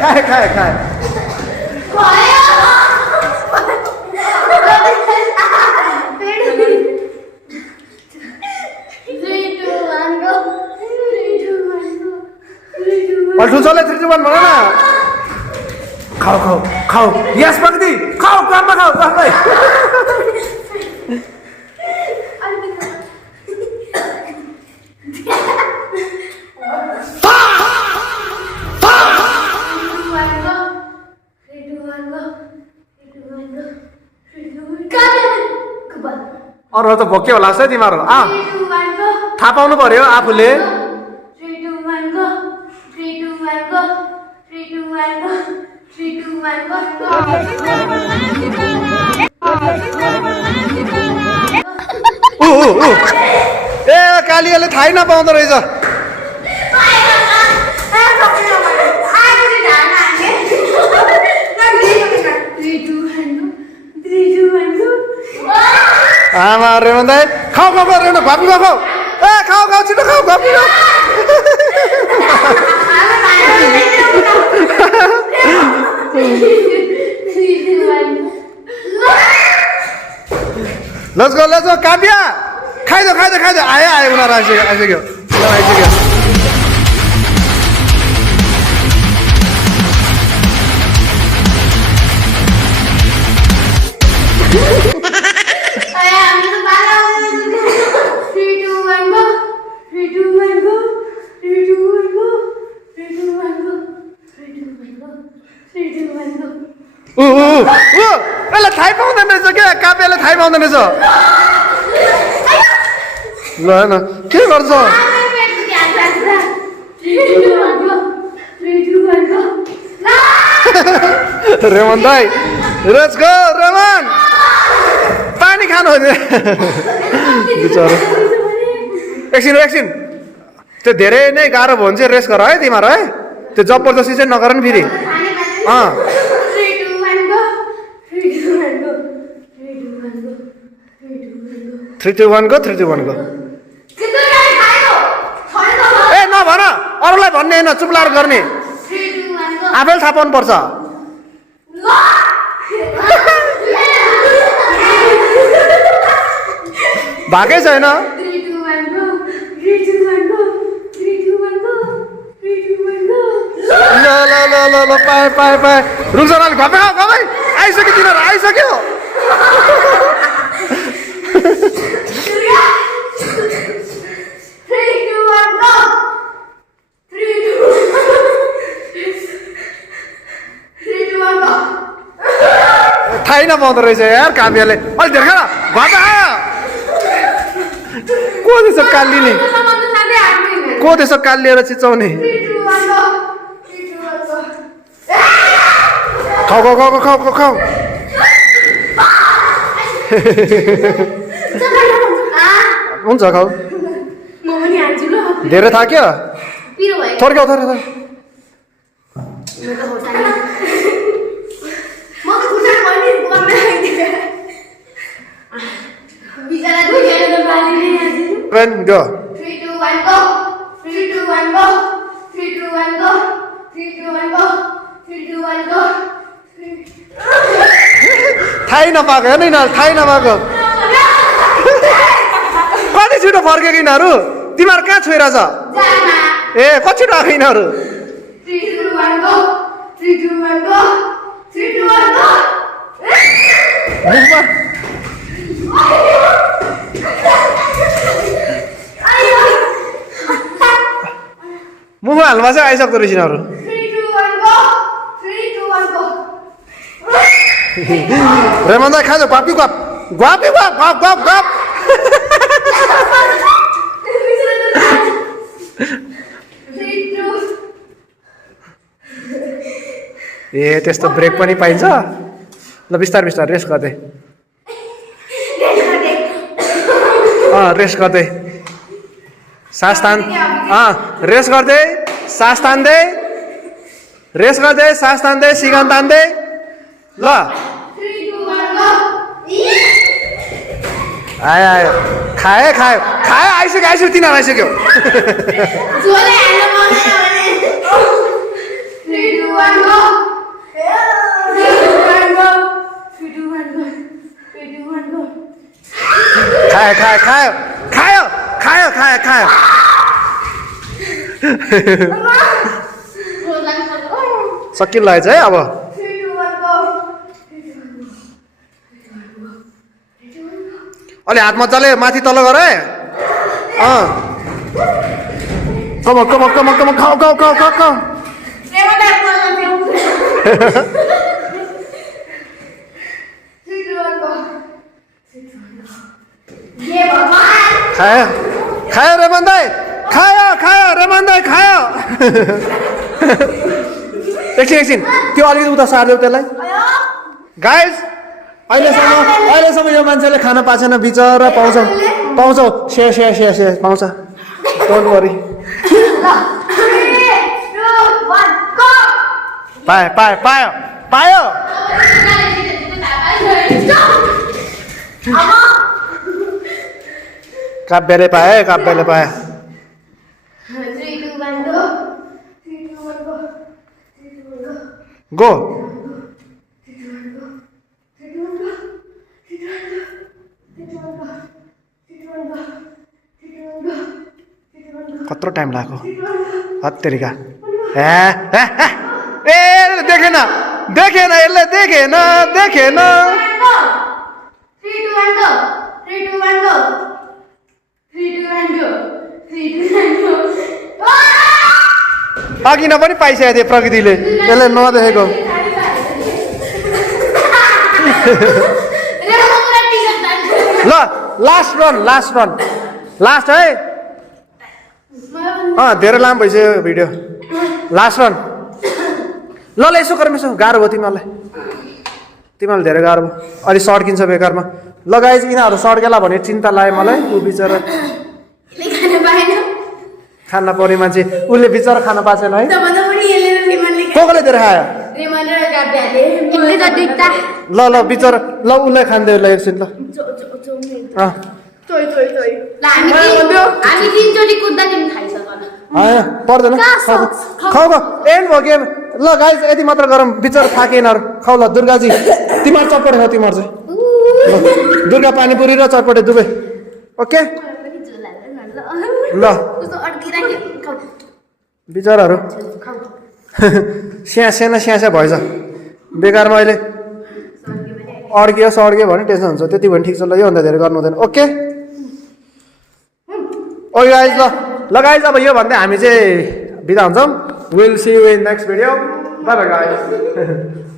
खाए ठुल्छोले 3 2 1 भन न खाऊ यस प्रगति खाऊ काममा खाऊ काममै अरू त भोके होला है तिमीहरू थाहा पाउनु पर्यो आफूले ए कालीले थाहै नपाउँदो रहेछ आमा रेमन दाइ खाऊ रेमन भापी खाऊ ए खाऊ छिटो खाऊ भापी Let's go, Kampia! Kaide, ayo, unar ayo. Ele थाहै पाउँदैन रहेछ क्या काव्यले थाहै पाउँदैन रहेछ ल न के गर्छ रेमन दाइ लेट्स गो रेमन पानी खानु हो बिचारा एकछिन त्यो धेरै नै गाह्रो भयो भने चाहिँ रेस्ट गर है तिमीहरू है त्यो जबरजस्ती चाहिँ नगर नि फेरि 3 2 1 go ए नभन अरूलाई भन्ने हैन चुप लाएर गर्ने आफैले थाहा पाउनु पर्छ भागै छैन ल पाए रुक जा अलि घपे घपै आइसक्यो तिनीहरू आइसक्यो थाहै नपाउँदो रहेछ यार काव्यले अलि धेर खा घपे को त्यसो कालिने को त्यसो कालिएर चिचाउने खाऊ हुन्छ खाऊ धेरै थाक्यो थोर्क्याउ go 3 2 1 go 3 2 1 go 3 2 1 go 3 2 1 go 3 2 1 go थाहै नपाएको हेर्नु यिनीहरू थाहै नपाएको कति छिटो फर्केको यिनीहरू तिमीहरू कहाँ छोइरा छ ए कति छिटो आएको यिनीहरू 3 2 1 go 3 2 1 go 3 2 1 go मुखमा हाल्मा चाहिँ आइसक्दो रहेछ यिनीहरू 3 2 1 go 3 2 1 go रेमन दाइ खान्छ गफ ए त्यस्तो ब्रेक पनि पाइन्छ ल बिस्तार रेस्ट गर्दै रेस्ट गर्दै सास तान रेस्ट गर्दै सास तान्दै सिगान तान्दै ल आयो खाए आइसक्यो तिनीहरू आइसक्यो खायो खायो खायो खायो खायो खायो खायो सकिलो लागेछ है अब अलि हात मजाले माथि तल गर है कम कम कम कम खाऊ खाऊ खाऊ खाऊ खाऊ खायो खायो रेमन दाइ खायो खायो रेमन दाइ खायो एकछिन त्यो अलिकति उता सारिदेऊ त्यसलाई गाइज अहिलेसम्म यो मान्छेले खान पाएको छैन बिचरा पाउँछौ से पाउँछ डोन्ट वरी पायो पायो पायो पायो काव्यले पायो गो कत्रो टाइम लाग्यो हत्तेरिका ए देखेन यसले देखेन अघि न पनि पाइसकेको थिएँ प्रकृतिले यसले नदेखेको ल लास्ट है धेरै लामो भइसक्यो भिडियो लास्ट रन ल यसो गरौँ यसो गाह्रो भयो तिमीहरूलाई धेरै गाह्रो भयो अलि सड्किन्छ बेकारमा ल गाइज यिनीहरू सड्केला भने चिन्ता लाग्यो मलाई ऊ बिचरा खान पर्ने मान्छे उसले बिचरा खान पाएको छैन है कसले धेरै खायो ल बिचरा ल उसलाई खाँदै ल एकछिन ल पर्दैन खाऊ एन्ड भयो गेम ल गाइज यति मात्र गरौँ बिचरा थाके यिनीहरू खाऊ ल दुर्गाजी तिमीहरू चटपटे खाऊ तिमीहरू चाहिँ दुर्गा पानीपुरी र चटपटे दुवै ओके ल बिचराहरू स्यासा भएछ बेकारमा अहिले अड्कियो सड्कियो भने टेन्सन हुन्छ त्यति भने ठिक छ ल योभन्दा धेरै गर्नु हुँदैन ओके ओ गाइज ल गाइज अब यो भन्दै हामी चाहिँ बिदा हुन्छौँ will see you in next video bye bye guys